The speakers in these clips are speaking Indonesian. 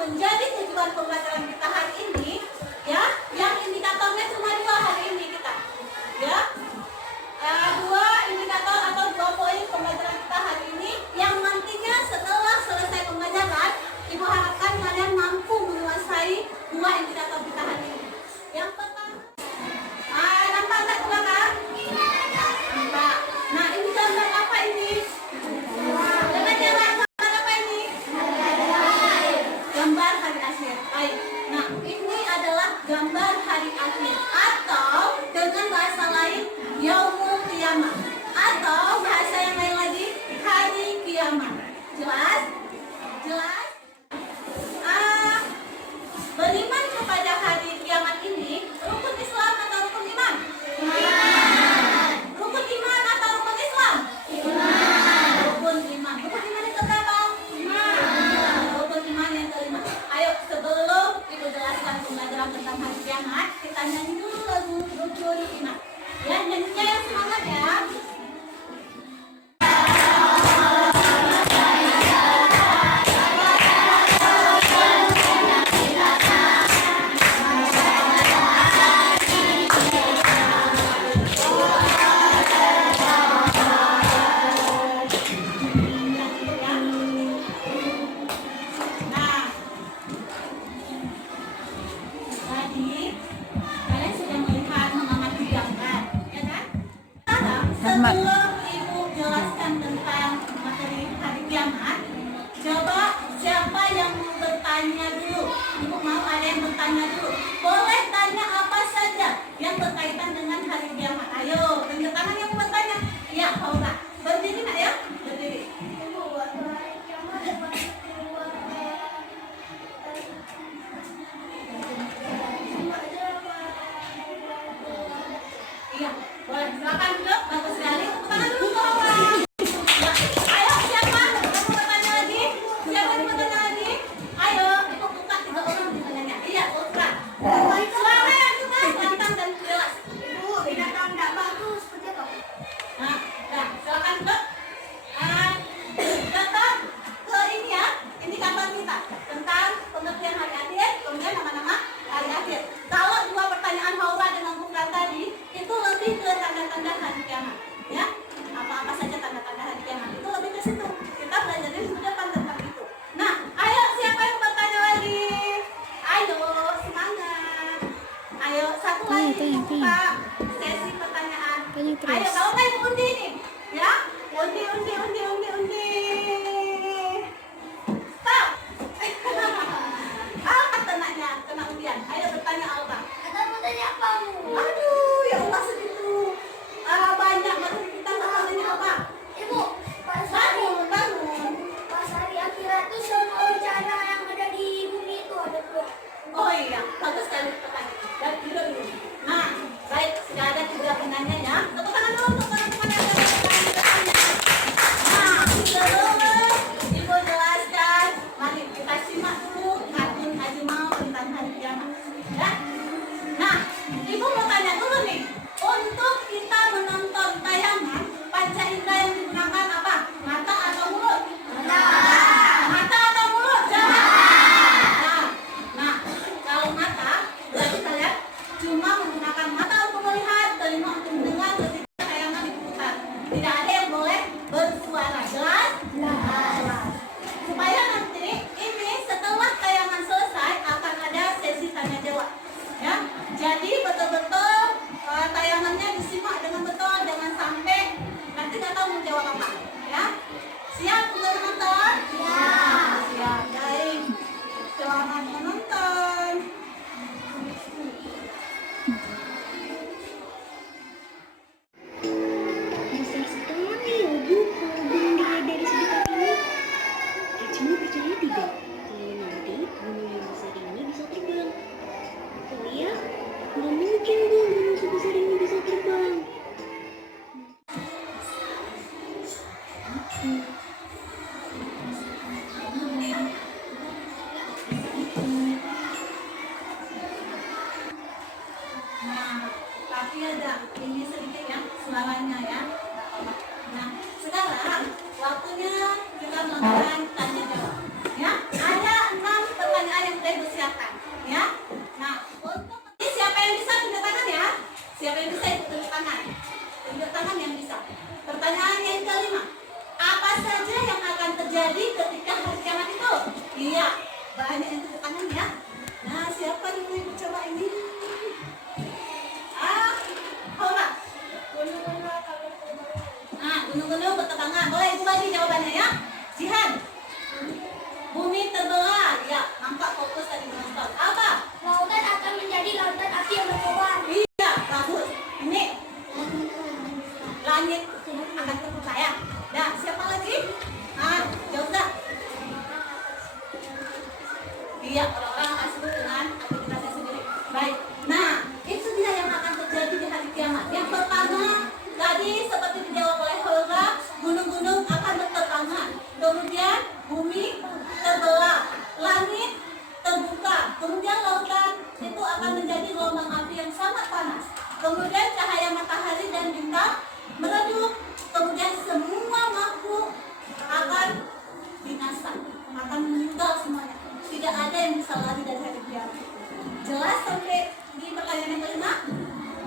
menjadi tujuan pembelajaran kita hari ini, ya, yang indikatornya cuma 2 hari ini kita, ya. 2 indikator atau 2 poin pembelajaran kita hari ini yang nantinya setelah selesai pembelajaran Ibu harapkan kalian mampu menguasai 2 indikator kita hari ini. Yang pertama, nampak tak ke belakang? Nampak. Nah, ini gambar apa ini? Dengan jarak gambar apa ini? Gambar hari akhir. Baik. Nah, ini adalah gambar hari akhir atau dengan bahasa lain yaumul qiyamah atau bahasa yang lain lagi hari kiamat. Jelas? Jelas? Beriman kepada hari kiamat ini rukun Islam atau rukun iman? Iman. Rukun iman atau rukun Islam? Iman. Rukun iman. Rukun iman yang keberapa? Iman. Rukun iman yang kelima. Ayo sebelum Ibu jelaskan pembelajaran tentang hari kiamat, kita nyanyi dulu lagu rukun iman. Ya, nyanyinya yang semangat ya. Sebelum Ibu jelaskan tentang materi hari kiamat, coba siapa yang mau bertanya dulu? Ibu mau ada yang bertanya dulu. Boleh tanya apa saja yang berkaitan dengan hari kiamat. Ayo, tunjuk tangan yang mau bertanya. Ya, Paula. Berdiri nak ya? Berdiri. Iya, boleh. Silakan duduk. Bagus sekali. Tepuk tangan dulu untuk Paula. Ya. Ayo, siapa? Yang mau bertanya lagi? Siapa yang mau bertanya lagi? Ayo, Ibu buka 3 orang bertanya. Iya, buka. Suara yang jelas, lantang dan jelas. Ibu, binatang tidak bagus. Seperti apa? Nah, silakan duduk. Datang ke ini ya, indikator kita tentang pengertian hari akhir, kemudian nama-nama hari akhir. Kalau 2 pertanyaan Haura dengan bukan tadi, itu lebih ke tanda-tanda hari kiamat, ya. Apa-apa saja tanda-tanda hari kiamat itu lebih ke situ. Kita belajar di depan tentang itu. Nah, ayo siapa yang bertanya lagi? Ayo, semangat. Ayo, satu lagi buka sesi pertanyaan. Ayo, kalau nggak Ibu undi ini, ya. Undi. Stop. Alba tenaknya, kena undian. Ayo bertanya Alba. Ada bertanya apa, Bu? Aduh, ya Allah segitu. Banyak banget kita nggak tahu ini apa. Ibu, Bangun. pas hari akhirat itu semua bencana yang ada di bumi itu ada dua. Oh iya, bagus sekali pertanyaan. Dan duduk dulu. Nah, baik, sudah ada 3 penanya ya. Tepuk tangan dulu untuk teman-teman yang sudah bertanya. Nah, sebelum Ibu jelaskan, mari kita simak dulu kartun Haji Mau tentang hari kiamat. Ya. Nah, Ibu mau tanya dulu nih, untuk kita menonton tayangan panca indera yang digunakan apa? Mata atau mulut? Mata atau mulut? Jawab. Nah, kalau mata, berarti kalian cuma menggunakan mata untuk melihat, telinga untuk mendengar, ketika tayangan diputar. Tidak ada yang boleh bersuara. Jelas? Jelas. Supaya nanti ini setelah tayangan selesai akan ada sesi tanya jawab. Ya, jadi betul-betul tayangannya disimak dengan betul, jangan sampai nanti nggak tahu mau jawab apa. Ya, siap untuk menonton? Siap. Baik. Selamat menonton. Besar setengah nih, Bu. Kalau gunung dilihat dari segi ini, cuma percaya tidak? Kalau nanti gunung yang besar ini bisa terbang. Oh iya? Nggak mungkin, Bu. Gunung sebesar ini bisa terbang. Nah, tapi ada ini sedikit ya suaranya ya. Nah, sekarang waktunya kita melakukan tanya jawab. Ya, ada 6 pertanyaan Banyak yang tepuk tangan ya. Nah, siapa dulu yang coba ini? Hola. Nah, gunung-gunung bertepuk tangan. Boleh ibu bagi jawabannya ya. Jihan. Bumi terbelah. Ya, nampak fokus tadi nonton. Apa? Lautan akan menjadi lautan api yang berkobar. Iya, bagus. Ini langit akan terbuka ya. Nah, siapa lagi? Jawab dah. Iya, orang-orang akan sebut dengan aktivitasnya sendiri. Baik. Nah, itu dia yang akan terjadi di hari kiamat. Yang pertama, tadi seperti dijawab oleh Helga, gunung-gunung akan berterbangan. Kemudian bumi terbelah, langit terbuka. Kemudian lautan itu akan menjadi gelombang api yang sangat panas. Kemudian cahaya matahari dan bintang meredup. Kemudian semua makhluk akan binasa, akan meninggal semuanya. Tidak ada yang bisa lari dari hari kiamat. Jelas sampai di pertanyaan yang kelima?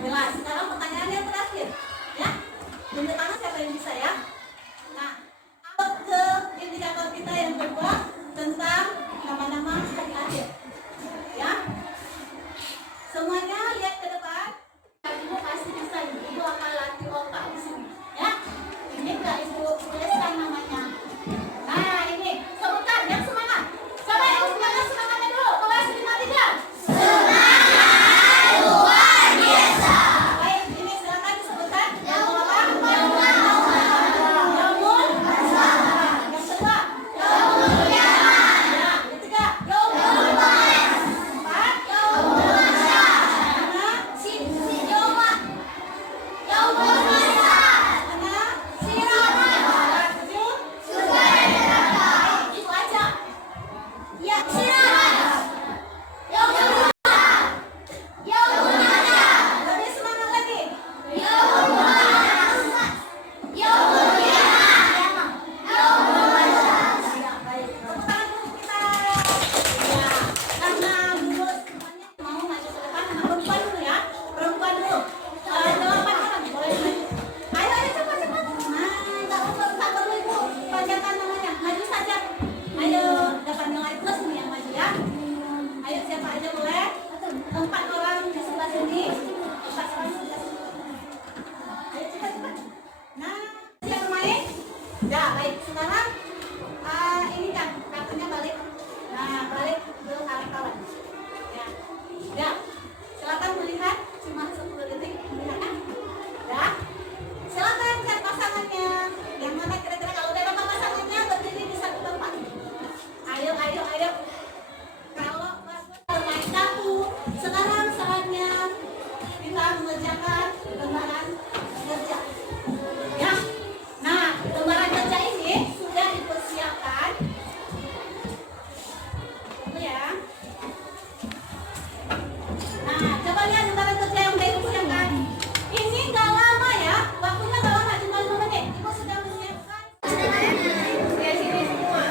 Jelas. Sekarang pertanyaan yang terakhir, ya. Tunjuk tangan siapa yang bisa ya. Nah, ke indikator kita yang kedua tentang nama-nama hari akhir. Ya. Semuanya lihat ke depan. Ibu pasti bisa. Ibu akan latih otak di sini, ya. Ini enggak ibu tuliskan namanya. Nah, ini sebutkan yang semangat. Coba yang semangat semangatnya dulu. Kelas 53. Semangat luar biasa. Baik, ini silakan disebutkan. Yang pertama, yang kedua, ya. Yang ketiga, lebih semangat lagi. Ya, baik. Tepuk tangan dulu kita. Ya, karena dulu semuanya mau maju ke depan, sama perempuan dulu ya. Perempuan dulu. 8 orang boleh maju. Ayo cepat. Nah, tak perlu ibu. Panjatkan namanya. Maju saja. Ayo, dapat nilai plus nih yang maju ya. Ayo siapa aja boleh. 4 orang di sebelah sini. 4 orang di sebelah sini. Ayo cepat. Nah, siap main? Ya, baik. Sekarang ini kan kartunya balik. Nah, balik ke arah kawan. Ya. Ya. Silakan melihat cuma 10 detik melihat kan? Ya. Silakan cari pasangannya. Yang mana kira-kira kalau udah dapat pasangannya berdiri di satu tempat. Ayo. Kalau bermain kartu, sekarang saatnya kita mengerjakan lembaran kerja. Ya. Nah, lembaran kerja ini sudah dipersiapkan. Tunggu ya. Nah, coba lihat lembaran kerja yang udah dipersiapkan. Ini nggak lama ya, waktunya nggak lama, cuma 5 menit. Ibu sudah menyiapkan. Di sini semua.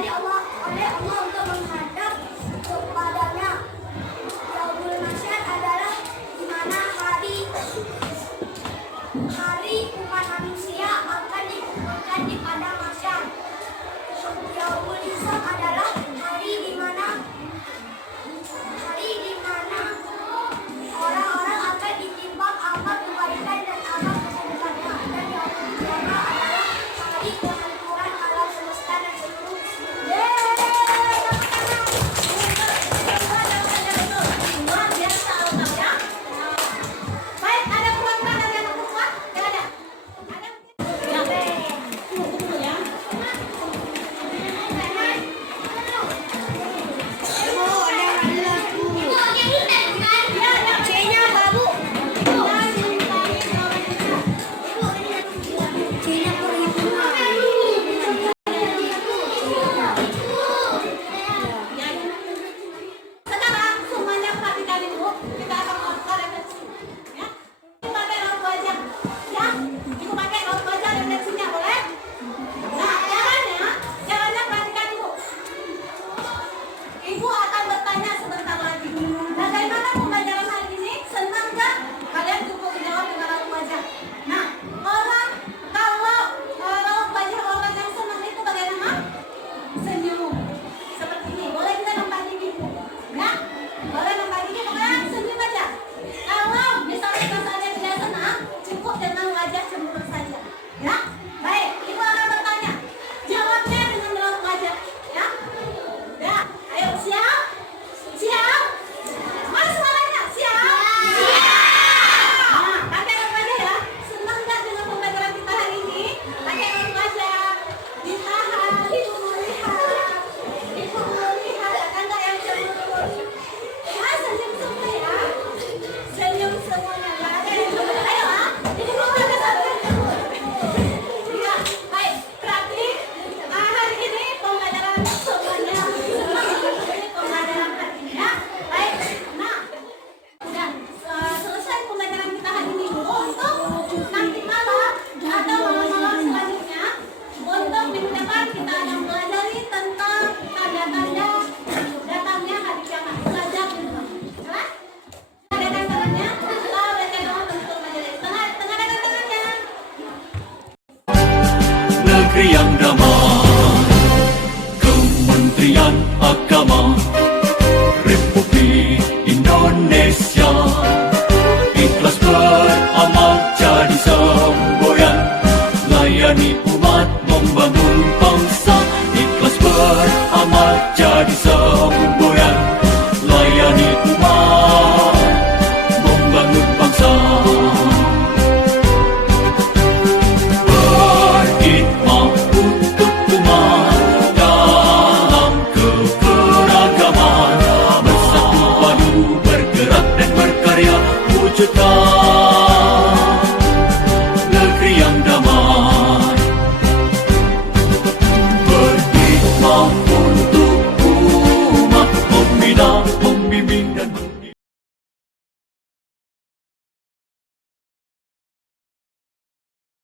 oleh Allah untuk menghantar